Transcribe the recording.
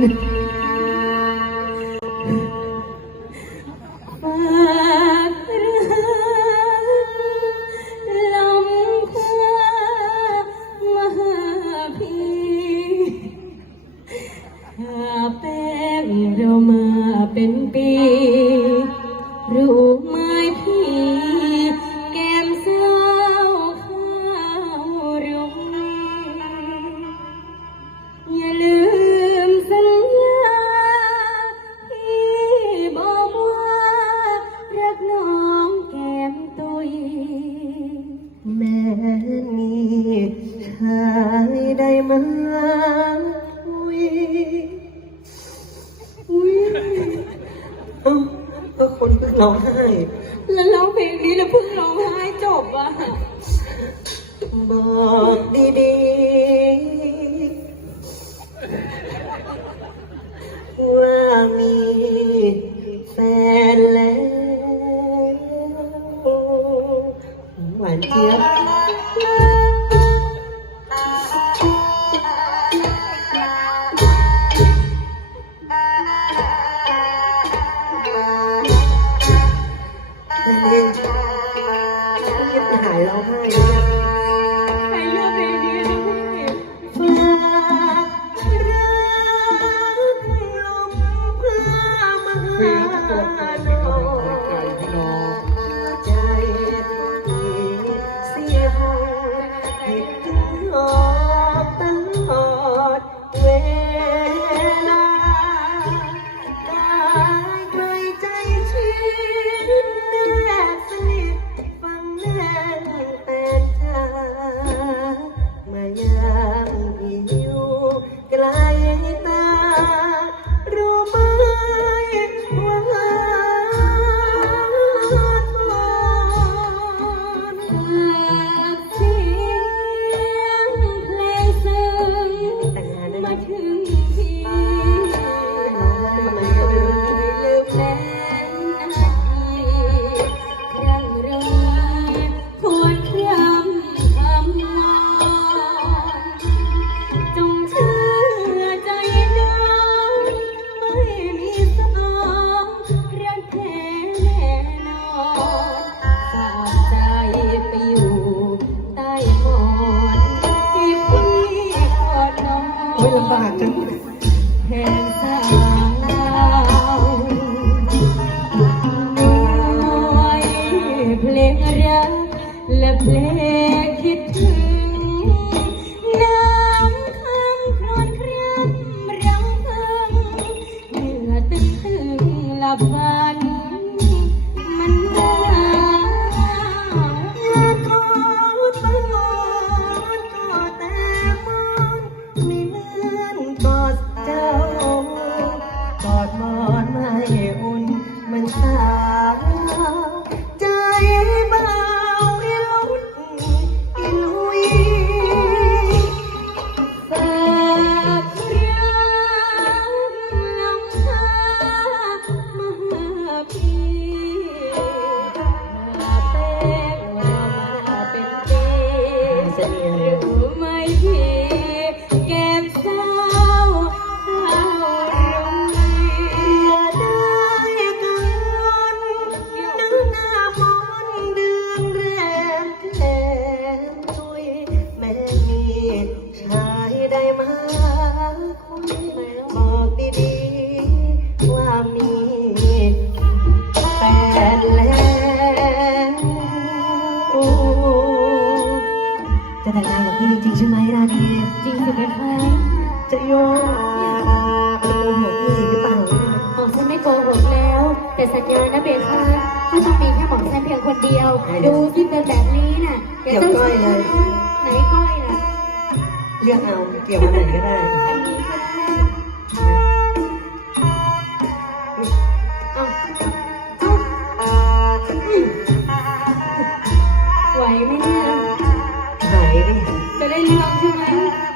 เรามาเป็นปี รู้ไหมพี่แก้มเศร้าข้าวรุ่งอย่าลืม มาคุยอุ้ยเอ้าก็คนเพิ่งร้องไห้แล้วร้องเพลงนี้แล้วเพิ่งร้องไห้จบอะบอกดีๆว่ามีแฟนแล้วหวานเจี๊ยบ น้องโอ้ยลำบากจังแทนสาวน้อยเพลงรักและเพลง จะเรียนรู้ไมพี่แก้มเศร้าเศร้ารุ่งอย่าได้กังวลนึกหน้ามนเดือนแรมแก้มตุยแม่มีชายได้มาคุย นี่จริงใช่ไหมราดีจริงสิไหมคะจะโยนโกหกพี่หรือเปล่าบอกฉันไม่โกหกแล้ว แต่สัญญานะเบคะว่าต้องมีแค่บอกฉันเพียงคนเดียว ดูที่เป็นแบบนี้น่ะอย่าวก้อยเลยไหนก้อยน่ะเรียกเอาเกี่ยวอะไรก็ได้ไหวไหมเนี่ยไหวดิ Thank you.